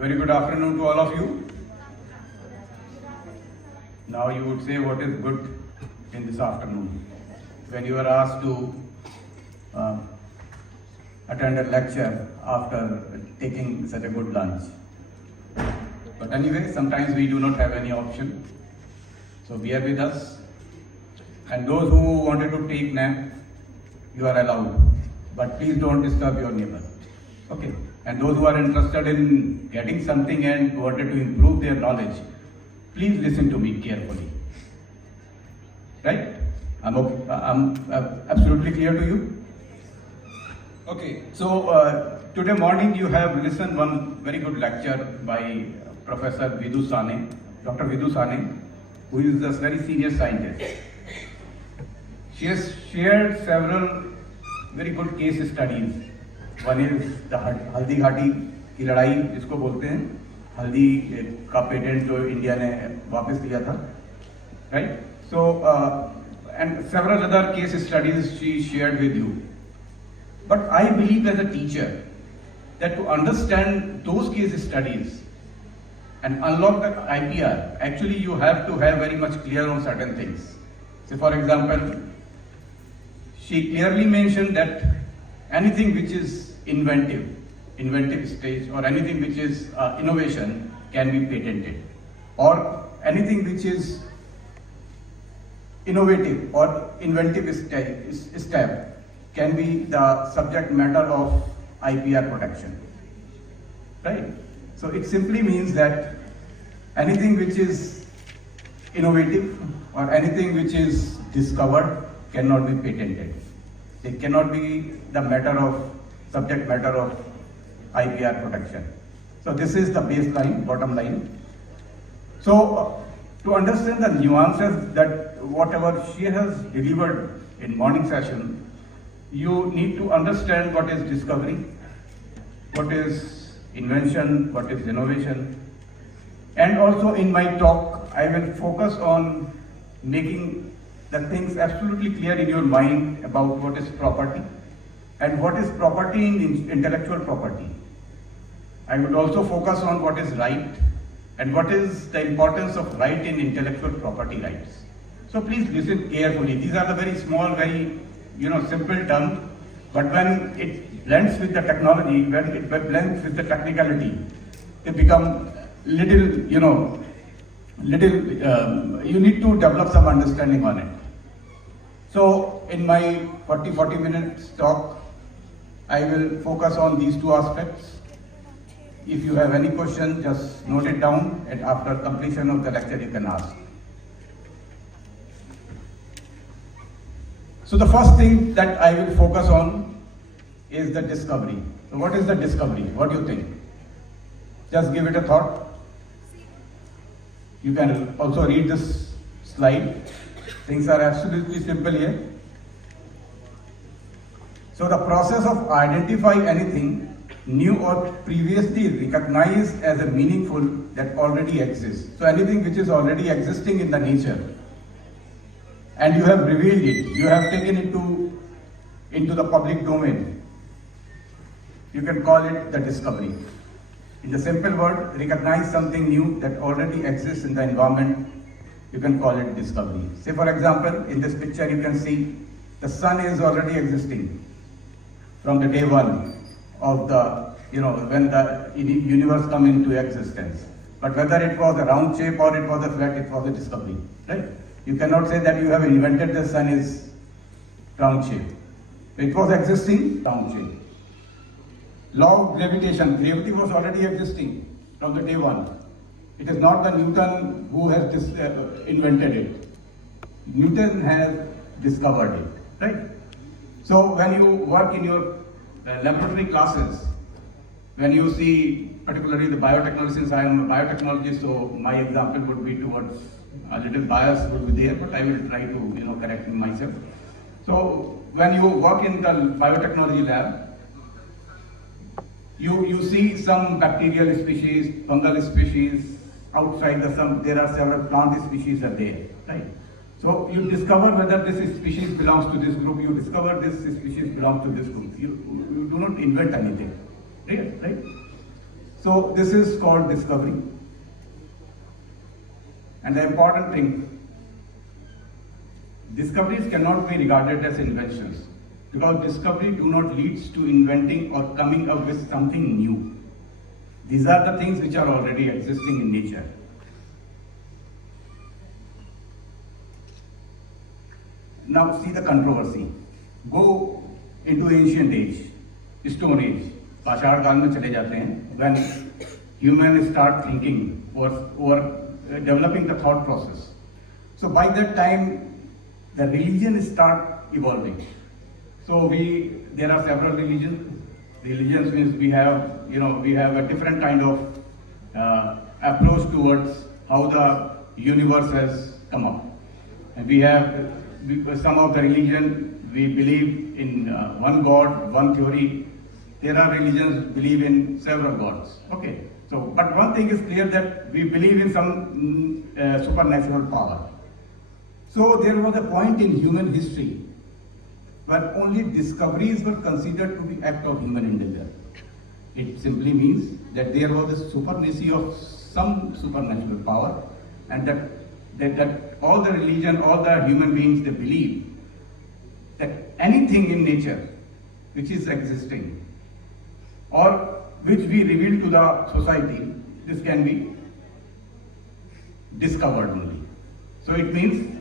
Very good afternoon to all of you. Now you would say what is good in this afternoon when you are asked to attend a lecture after taking such a good lunch. But anyway, sometimes we do not have any option. So bear with us. And those who wanted to take nap, you are allowed. But please don't disturb your neighbor. Okay. And those who are interested in getting something and wanted to improve their knowledge, please listen to me carefully. Right? I'm absolutely clear to you? Okay. So today morning you have listened one very good lecture by Professor Vidhu Sane, Dr. Vidhu Sane, who is a very senior scientist. She has shared several very good case studies. One is the Haldi Ghati की लड़ाई जिसको बोलते हैं, हल्दी का patent जो India ने वापस लिया था, right? So and several other case studies she shared with you. But I believe as a teacher that to understand those case studies and unlock the IPR, actually you have to have very much clear on certain things. So for example, she clearly mentioned that anything which is inventive stage, or anything which is innovation can be patented, or anything which is innovative or inventive step can be the subject matter of IPR protection, right? So it simply means that anything which is innovative or anything which is discovered cannot be patented. It cannot be the subject matter of IPR protection. So this is the baseline, bottom line. So to understand the nuances that whatever she has delivered in morning session, you need to understand what is discovery, what is invention, what is innovation. And also in my talk, I will focus on making the things absolutely clear in your mind about what is property and what is property in intellectual property. I would also focus on what is right and what is the importance of right in intellectual property rights. So please listen carefully. These are the very small, very simple terms, but when it blends with the technology, when it blends with the technicality, they become little, you need to develop some understanding on it. So in my 40 minutes talk, I will focus on these two aspects. If you have any question, just note it down, and after completion of the lecture, you can ask. So the first thing that I will focus on is the discovery. So what is the discovery? What do you think? Just give it a thought. You can also read this slide. Things are absolutely simple here. So the process of identify anything new or previously recognized as a meaningful that already exists. So anything which is already existing in the nature, and you have revealed it, you have taken it into the public domain, you can call it the discovery. In the simple word, recognize something new that already exists in the environment, you can call it discovery. Say for example, in this picture you can see the sun is already existing from the day one of the, when the universe come into existence. But whether it was a round shape or it was a flat, it was a discovery, right? You cannot say that you have invented the sun is round shape. It was existing, round shape. Law of gravitation, gravity was already existing from the day one. It is not the Newton who has invented it. Newton has discovered it, right? So when you work in your laboratory classes, when you see particularly the biotechnology, since I am a biotechnologist, so my example would be towards a little bias would be there, but I will try to correct myself. So when you work in the biotechnology lab, you see some bacterial species, fungal species, outside there are several plant species are there, right? So you discover whether this species belongs to this group, you discover this species belongs to this group. You do not invent anything, right? So this is called discovery. And the important thing, discoveries cannot be regarded as inventions, because discovery do not lead to inventing or coming up with something new. These are the things which are already existing in nature. Now see the controversy. Go into ancient age, Stone Age, पाषाण काल में चले जाते हैं, when humans start thinking or developing the thought process. So by that time, the religion start evolving. So there are several religions. Religions means we have a different kind of approach towards how the universe has come up. And we have some of the religion, we believe in one God, one theory. There are religions believe in several gods. Okay. So, but one thing is clear, that we believe in some supernatural power. So there was a point in human history where only discoveries were considered to be act of human endeavor. It simply means that there was a supremacy of some supernatural power, and that all the religion, all the human beings, they believe that anything in nature which is existing or which we reveal to the society, this can be discovered only. So it means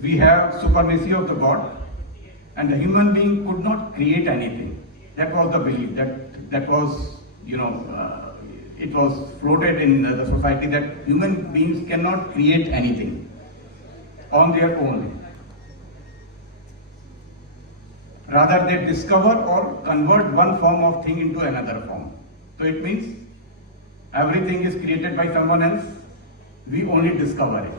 we have supremacy of the God, and the human being could not create anything. That was the belief. That was, it was floated in the society that human beings cannot create anything on their own. Rather, they discover or convert one form of thing into another form. So it means everything is created by someone else, we only discover it.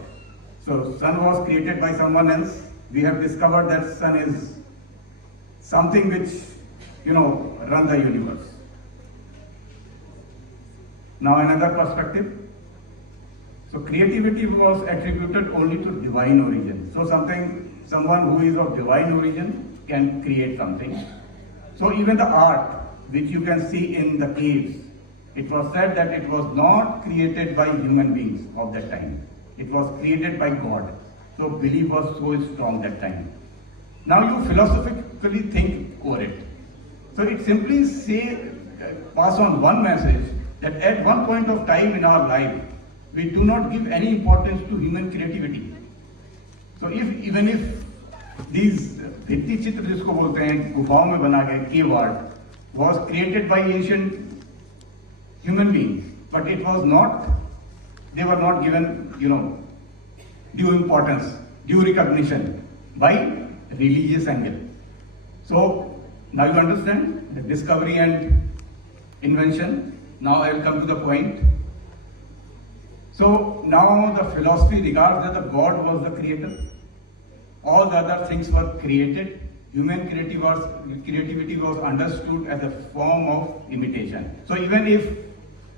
So sun was created by someone else, we have discovered that sun is something which, runs the universe. Now another perspective. So creativity was attributed only to divine origin. So someone who is of divine origin can create something. So even the art which you can see in the caves, it was said that it was not created by human beings of that time. It was created by God. So belief was so strong that time. Now you philosophically think over it. So it simply pass on one message, that at one point of time in our life, we do not give any importance to human creativity. So even if these भित्ति चित्र जिसको बोलते हैं गुफाओं में बना के cave art was created by ancient human beings, but it was not, they were not given due importance, due recognition by religious angle. So now you understand the discovery and invention. Now I will come to the point. So now the philosophy regards that the God was the creator. All the other things were created. Human creativity was understood as a form of imitation. So even if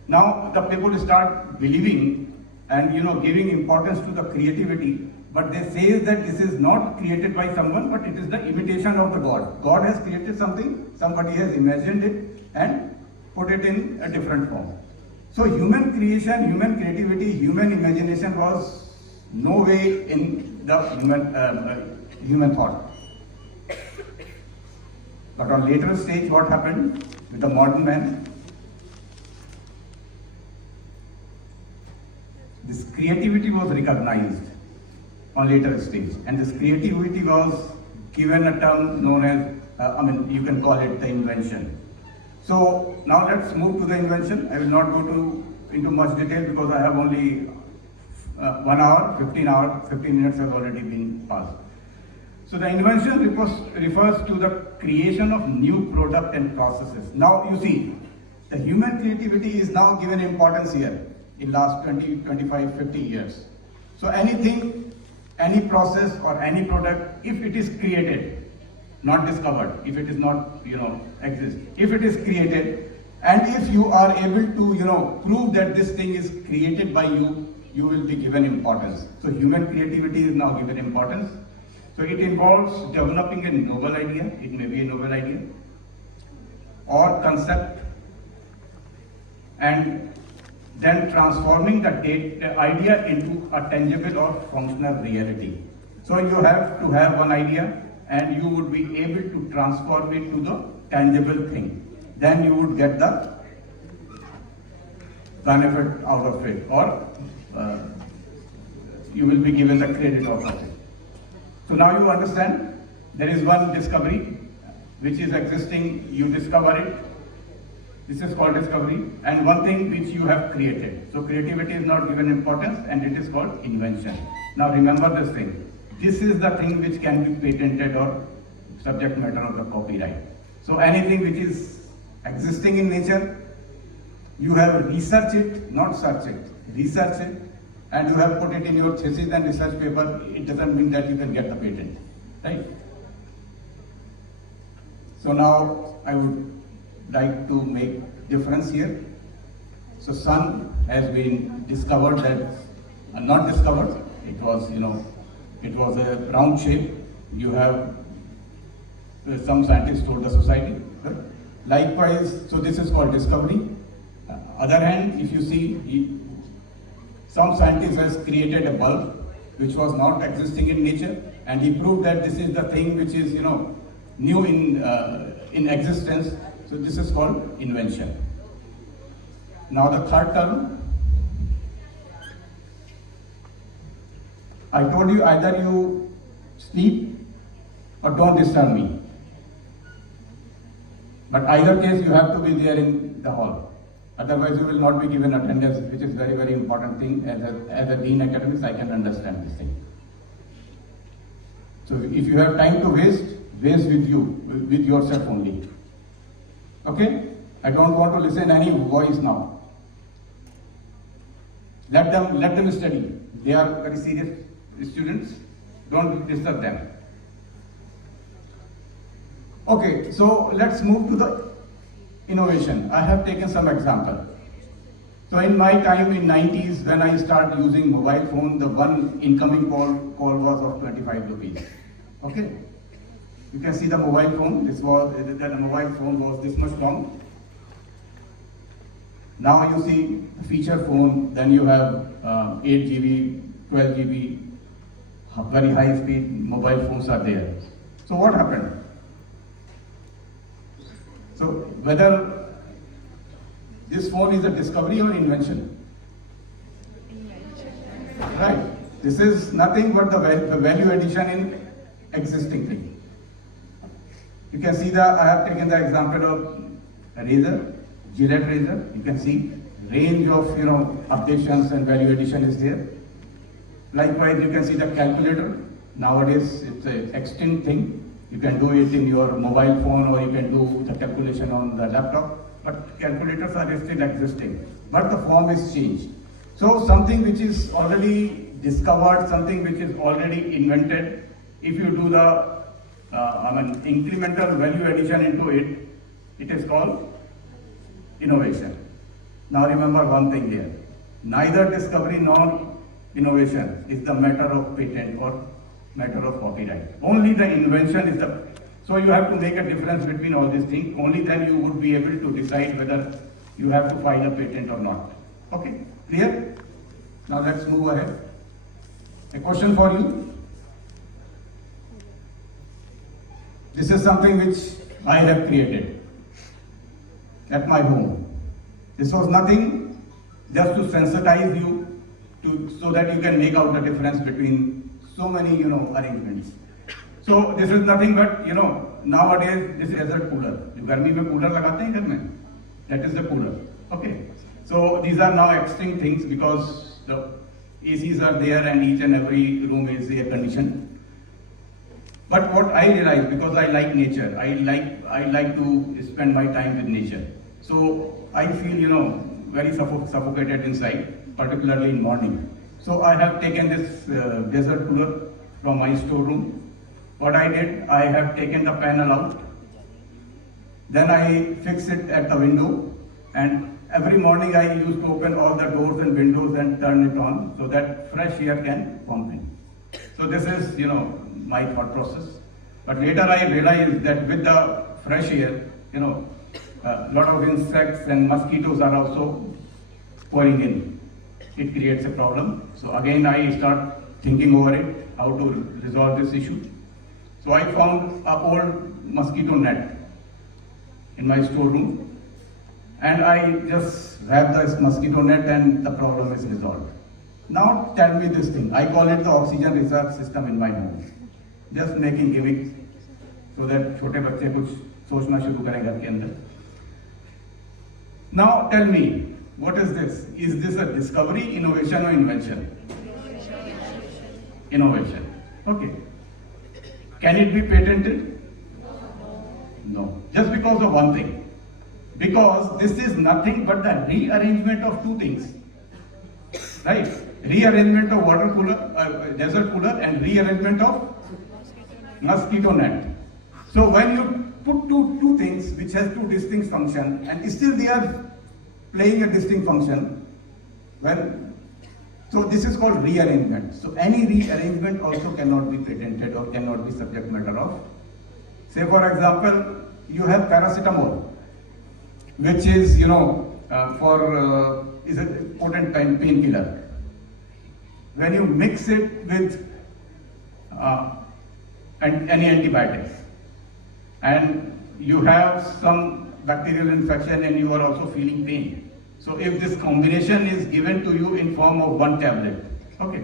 now the people start believing and giving importance to the creativity, but they say that this is not created by someone, but it is the imitation of the God. God has created something, somebody has imagined it and put it in a different form. So human creation, human creativity, human imagination was no way in the human thought. But on later stage, what happened with the modern man? This creativity was recognized on later stage, and this creativity was given a term known as, you can call it the invention. So now let's move to the invention. I will not go into much detail because I have only 1 hour, 15 minutes has already been passed. So the invention refers to the creation of new product and processes. Now you see, the human creativity is now given importance here in last 20, 25, 50 years. So anything, any process or any product, if it is created, not discovered, if it is not, exist, if it is created, and if you are able to, prove that this thing is created by you, you will be given importance. So human creativity is now given importance. So it involves developing a novel idea, it may be a novel idea, or concept, and then transforming the idea into a tangible or functional reality. So you have to have one idea and you would be able to transform it to the tangible thing. Then you would get the benefit out of it, or you will be given the credit out of it. So now you understand there is one discovery which is existing, you discover it. This is called discovery, and one thing which you have created. So creativity is not given importance and it is called invention. Now remember this thing. This is the thing which can be patented or subject matter of the copyright. So anything which is existing in nature, you have researched it, not search it, research it, and you have put it in your thesis and research paper. It doesn't mean that you can get the patent, right? So now I would like to make difference here. So sun has been discovered, that not discovered, it was, it was a round shape. You have some scientists told the society. Likewise, so this is called discovery. Other hand, if you see, some scientist has created a bulb which was not existing in nature, and he proved that this is the thing which is, new in existence. So this is called invention. Now the third term, I told you either you sleep or don't disturb me. But either case you have to be there in the hall. Otherwise you will not be given attendance, which is very, very important thing. As a dean academics, I can understand this thing. So if you have time to waste with yourself only. Okay? I don't want to listen any voice now. Let them study. They are very serious students. Don't disturb them. Okay, so let's move to the innovation. I have taken some example. So in my time in 90s, when I started using mobile phone, the one incoming call was of 25 rupees. Okay? You can see the mobile phone. The mobile phone was this much long. Now you see the feature phone, then you have 8 GB, 12 GB, very high speed mobile phones are there. So what happened? So whether this phone is a discovery or invention? Right. This is nothing but the value addition in existing thing. You can see I have taken the example of a razor, Gillette razor. You can see range of updations and value addition is there. Likewise, you can see the calculator. Nowadays, it's an extinct thing. You can do it in your mobile phone or you can do the calculation on the laptop. But calculators are still existing. But the form is changed. So something which is already discovered, something which is already invented, if you do the incremental value addition into it, it is called innovation. Now remember one thing here. Neither discovery nor innovation is the matter of patent or matter of copyright. Only the invention is the... So you have to make a difference between all these things. Only then you would be able to decide whether you have to file a patent or not. Okay, clear? Now let's move ahead. A question for you. This is something which I have created at my home. This was nothing, just to sensitize you so that you can make out the difference between so many arrangements. So this is nothing but nowadays this is a cooler. जो गर्मी में cooler लगाते हैं घर में, that is the cooler. Okay. So these are now extinct things because the ACs are there and each and every room is air conditioned. But what I realized, because I like nature, I like to spend my time with nature. So I feel very suffocated inside, particularly in morning. So I have taken this desert cooler from my storeroom. What I did, I have taken the panel out. Then I fix it at the window, and every morning I used to open all the doors and windows and turn it on so that fresh air can pump in. So this is, my thought process. But later I realized that with the fresh air, a lot of insects and mosquitoes are also pouring in. It creates a problem. So again, I start thinking over it, how to resolve this issue. So I found an old mosquito net in my storeroom, and I just wrap this mosquito net and the problem is resolved. Now tell me this thing, I call it the oxygen reserve system in my home. Just making gimmicks so that छोटे बच्चे कुछ सोचना शुरू करें घर के अंदर. Now tell me, what is this? Is this a discovery, innovation or invention? Innovation. Okay. Can it be patented? No. Just because of one thing. Because this is nothing but the rearrangement of two things. Right? Rearrangement of water cooler, desert cooler, and rearrangement of mosquito net. So when you put two things which has two distinct functions and still they are playing a distinct function, so this is called rearrangement. So any rearrangement also cannot be patented or cannot be subject matter of. Say for example, you have paracetamol, which is is a potent painkiller. When you mix it with any antibiotics, and you have some bacterial infection and you are also feeling pain. So if this combination is given to you in form of one tablet, okay.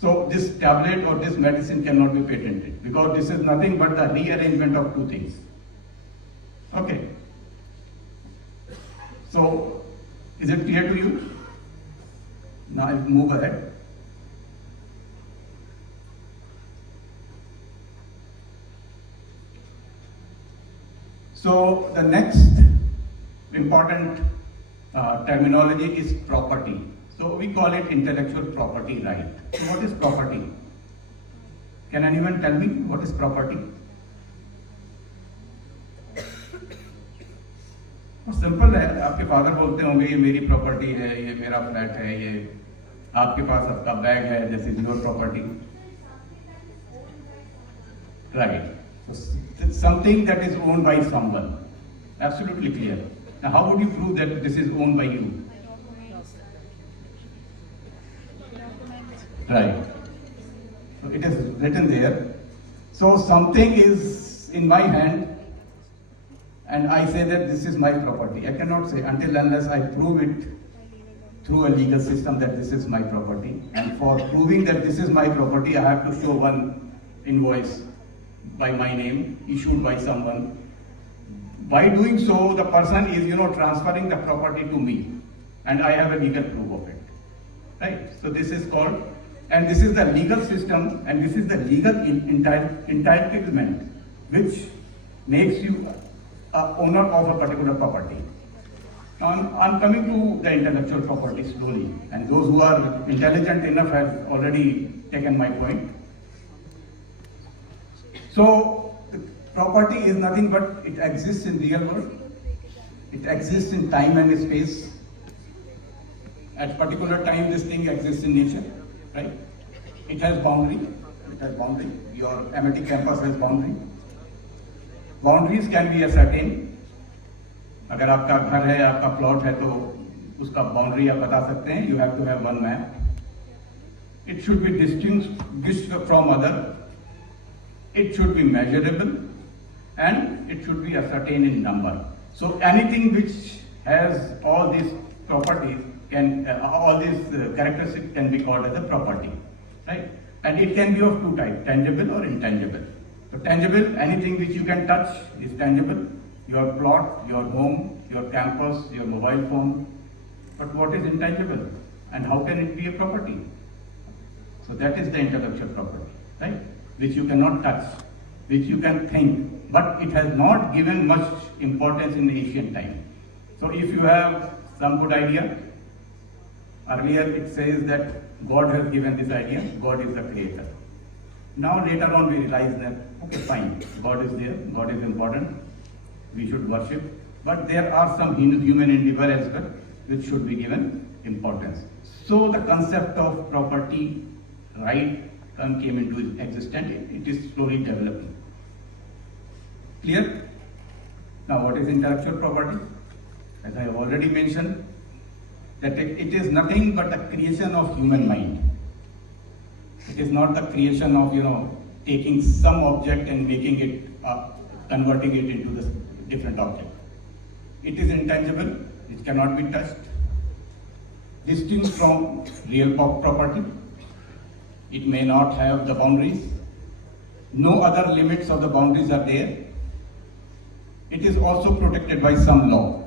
So this tablet or this medicine cannot be patented because this is nothing but the rearrangement of two things. Okay. So is it clear to you? Now I'll move ahead. So the next important terminology is property. So we call it intellectual property right. So what is property? Can anyone tell me what is property? Simple है, आपके father बोलते होंगे ये मेरी property है, ये मेरा flat है, ये आपके पास आपका बैग है, this is your property. Right. So something that is owned by someone. Absolutely clear. Now how would you prove that this is owned by you? Right. So it is written there. So something is in my hand and I say that this is my property. I cannot say until unless I prove it through a legal system that this is my property. And for proving that this is my property, I have to show one invoice by my name, issued by someone. By doing so, the person is, transferring the property to me, and I have a legal proof of it. Right? So this is called, and this is the legal system, and this is the legal entitlement, which makes you a owner of a particular property. Now I'm coming to the intellectual property slowly, and those who are intelligent enough have already taken my point. So the property is nothing but it exists in real world. It exists in time and space. At particular time, this thing exists in nature, right? It has boundary. It has boundary. Your Amity campus has boundary. Boundaries can be ascertained. अगर आपका घर है, आपका plot है, तो उसका boundary आप बता सकते हैं. You have to have one map. It should be distinguished from other. It should be measurable, and it should be ascertained in number. So anything which has all these properties all these characteristics can be called as a property, right? And it can be of two types, tangible or intangible. So tangible, anything which you can touch is tangible. Your plot, your home, your campus, your mobile phone. But what is intangible? And how can it be a property? So that is the intellectual property, right? Which you cannot touch, which you can think, but it has not given much importance in the ancient time. So if you have some good idea, earlier it says that God has given this idea, God is the creator. Now later on we realize that, okay fine, God is there, God is important, we should worship, but there are some human endeavor as well which should be given importance. So the concept of property right came into existence. It is slowly developing. Clear? Now what is intellectual property? As I have already mentioned, that it is nothing but the creation of human mind. It is not the creation of, taking some object and making it, converting it into this different object. It is intangible, it cannot be touched, distinct from real property. It may not have the boundaries. No other limits of the boundaries are there. It is also protected by some law.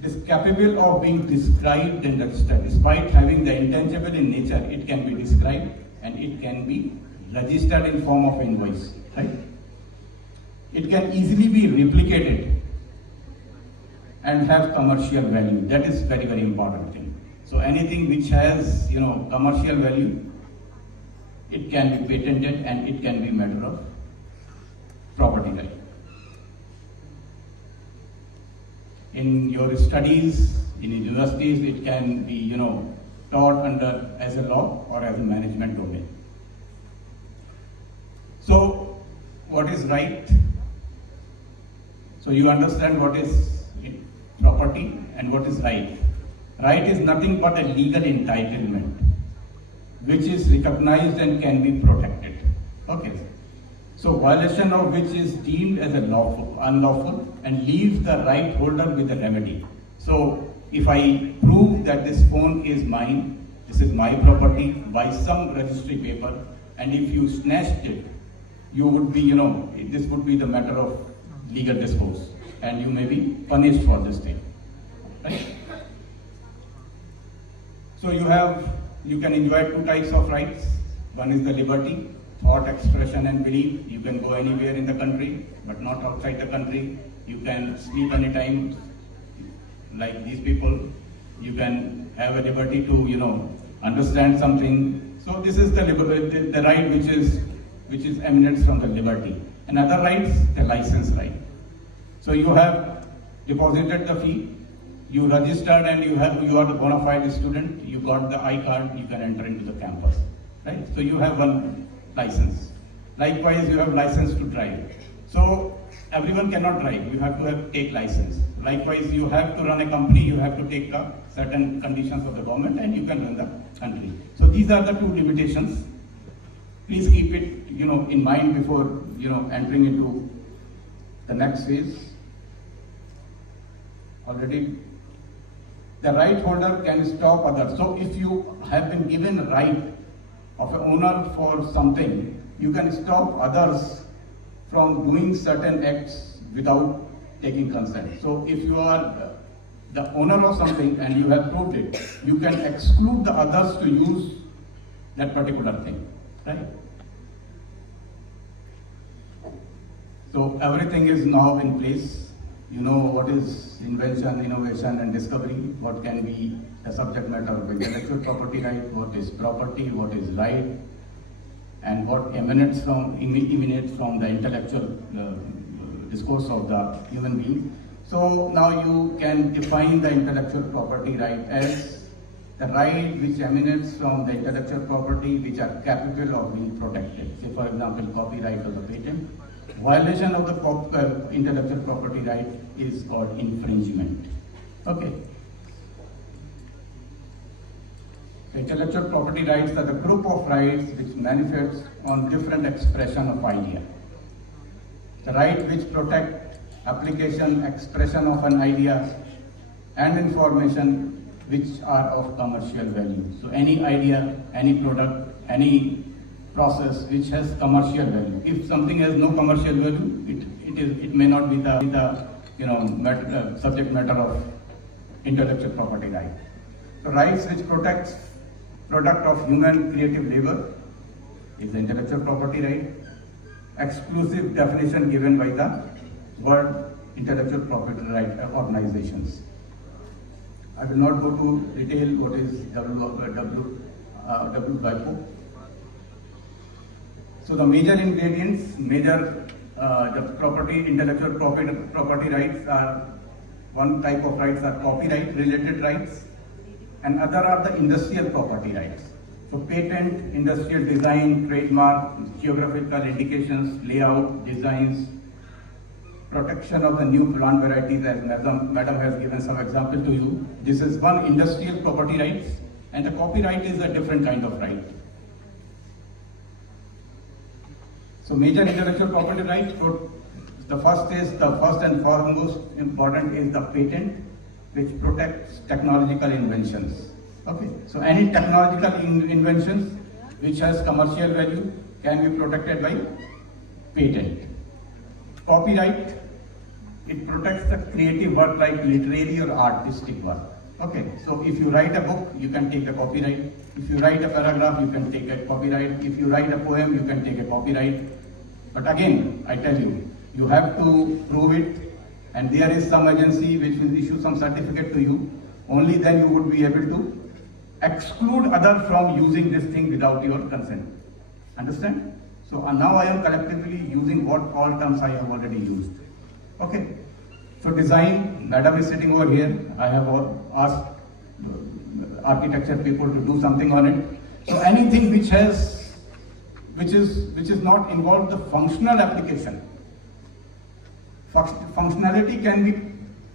It is capable of being described and registered. Despite having the intangible in nature, it can be described and it can be registered in form of invoice. Right? It can easily be replicated and have commercial value. That is very, very important thing. So anything which has, commercial value, it can be patented and it can be matter of property right. In your studies, in universities, it can be, taught under as a law or as a management domain. So, what is right? So you understand what is property and what is right. Right is nothing but a legal entitlement, which is recognized and can be protected. Okay. So violation of which is deemed as a unlawful and leaves the right holder with a remedy. So if I prove that this phone is mine, this is my property by some registry paper, and if you snatched it, you would be, this would be the matter of legal discourse, and you may be punished for this thing. Right? So you can enjoy two types of rights. One is the liberty, thought, expression and belief. You can go anywhere in the country, but not outside the country. You can sleep anytime, like these people. You can have a liberty to, understand something. So this is the right which is emanates from the liberty. Another rights, the license right. So you have deposited the fee, you registered and you are the bona fide student, you got the I-card, you can enter into the campus. Right? So you have one license. Likewise, you have license to drive. So everyone cannot drive, you have to take license. Likewise, you have to run a company, you have to take certain conditions of the government and you can run the country. So these are the two limitations. Please keep it in mind before entering into the next phase. Already, the right holder can stop others. So if you have been given a right of an owner for something, you can stop others from doing certain acts without taking consent. So if you are the owner of something and you have proved it, you can exclude the others to use that particular thing. Right? So everything is now in place. You know what is invention, innovation and discovery, what can be the subject matter of intellectual property right, what is property, what is right, and what emanates from the intellectual discourse of the human being. So now you can define the intellectual property right as the right which emanates from the intellectual property which are capable of being protected. Say for example, copyright or the patent. Violation of the intellectual property right is called infringement. Okay. So intellectual property rights are the group of rights which manifest on different expression of idea. The right which protect application, expression of an idea and information which are of commercial value. So any idea, any product, any process which has commercial value. If something has no commercial value, it may not be the subject matter of intellectual property right. The rights which protects product of human creative labor is the intellectual property right. Exclusive definition given by the World Intellectual Property Right organizations. I will not go to detail what is WIPO. So the major ingredients, intellectual property rights are, one type of rights are copyright related rights and other are the industrial property rights. So patent, industrial design, trademark, geographical indications, layout, designs, protection of the new plant varieties, as Madam has given some example to you. This is one industrial property rights, and the copyright is a different kind of right. So major intellectual property rights, the first and foremost important is the patent, which protects technological inventions. Okay, so any technological inventions which has commercial value can be protected by patent. Copyright, it protects the creative work like literary or artistic work. Okay, so if you write a book, you can take the copyright. If you write a paragraph, you can take a copyright. If you write a poem, you can take a copyright. But again, I tell you, you have to prove it, and there is some agency which will issue some certificate to you. Only then you would be able to exclude other from using this thing without your consent. Understand? So now I am collectively using what all terms I have already used. Okay. So design, Madam is sitting over here. I have asked architecture people to do something on it. So anything which is not involved the functional application. Functionality can be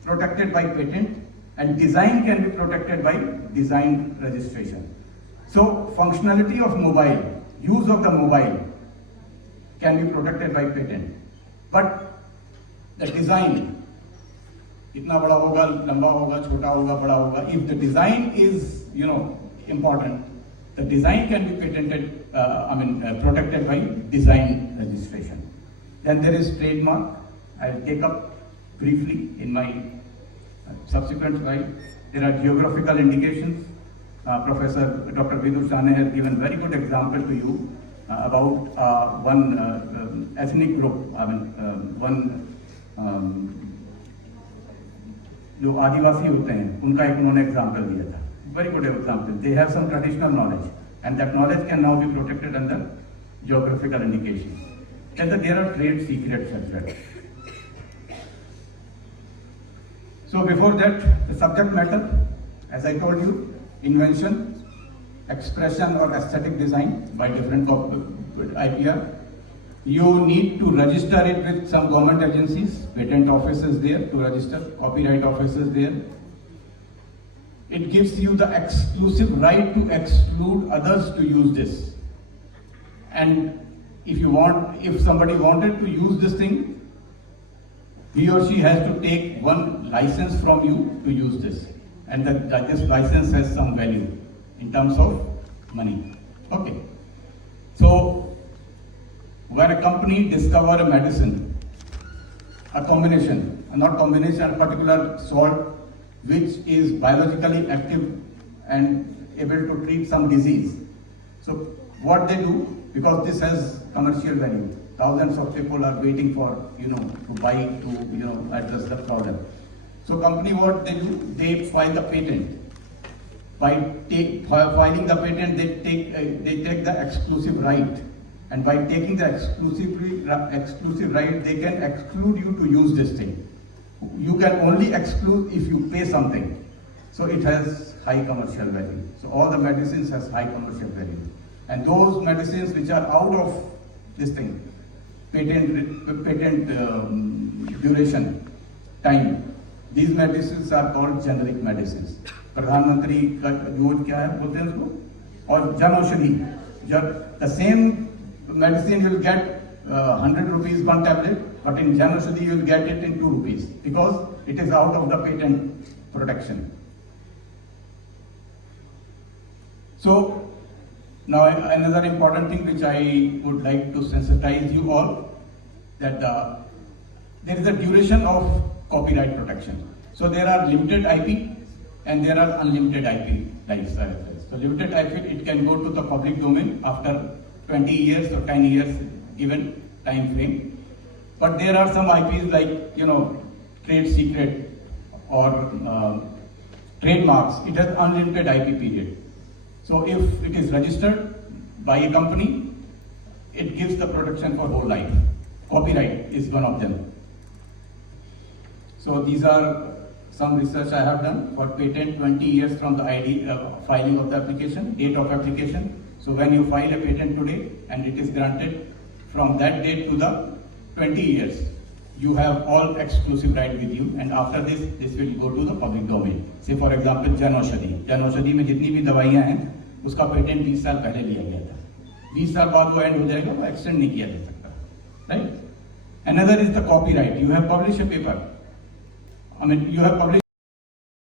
protected by patent, and design can be protected by design registration. So functionality of mobile, use of the mobile can be protected by patent. But the design, itna bada hoga, lamba hoga, chota hoga, bada hoga. If the design is, important, the design can be patented, protected by design registration. Then there is trademark. I will take up briefly in my subsequent slide. There are geographical indications. Professor Dr. Vidur Shane has given very good example to you about one ethnic group. जो आदिवासी होते हैं उनका एक उन्होंने example दिया था. Very good example. They have some traditional knowledge, and that knowledge can now be protected under geographical indications. And there are trade secrets as well. So before that, the subject matter, as I told you, invention, expression or aesthetic design by different IPR. You need to register it with some government agencies, patent offices there to register, copyright offices there. It gives you the exclusive right to exclude others to use this. And if somebody wanted to use this thing, he or she has to take one license from you to use this. And this license has some value in terms of money. Okay. So, when a company discovers a medicine, a particular salt which is biologically active and able to treat some disease. So what they do, because this has commercial value, thousands of people are waiting for, to buy to, address the problem. So company, what they do, they file the patent. By filing the patent, they take the exclusive right. And by taking the exclusive right, they can exclude you to use this thing. You can only exclude if you pay something. So it has high commercial value. So all the medicines has high commercial value. And those medicines which are out of this thing, patent duration, time, these medicines are called generic medicines. प्रधानमंत्री का use क्या है बोलते हैं उसको, और जनौषधि. The same medicine you will get 100 rupees one tablet, but in Janaushadhi you will get it in 2 rupees because it is out of the patent protection. So now another important thing which I would like to sensitize you all, that there is a duration of copyright protection. So there are limited IP and there are unlimited IP rights. So limited IP, it can go to the public domain after 20 years or 10 years given time frame. But there are some IPs like, trade secret or trademarks. It has unlimited IP period. So if it is registered by a company, it gives the protection for whole life. Copyright is one of them. So these are some research I have done for patent 20 years from the filing of the application, date of application. So when you file a patent today and it is granted, from that date to the 20 years, you have all exclusive right with you, and after this will go to the public domain. Say for example, Jan Aushadhi में जितनी भी दवाइयाँ हैं, उसका patent 20 साल पहले लिया गया था. 20 साल बाद वो एंड हो जाएगा, वो एक्सटेंड नहीं किया जा सकता, right? Another is the copyright. You have published a paper. I mean, you have published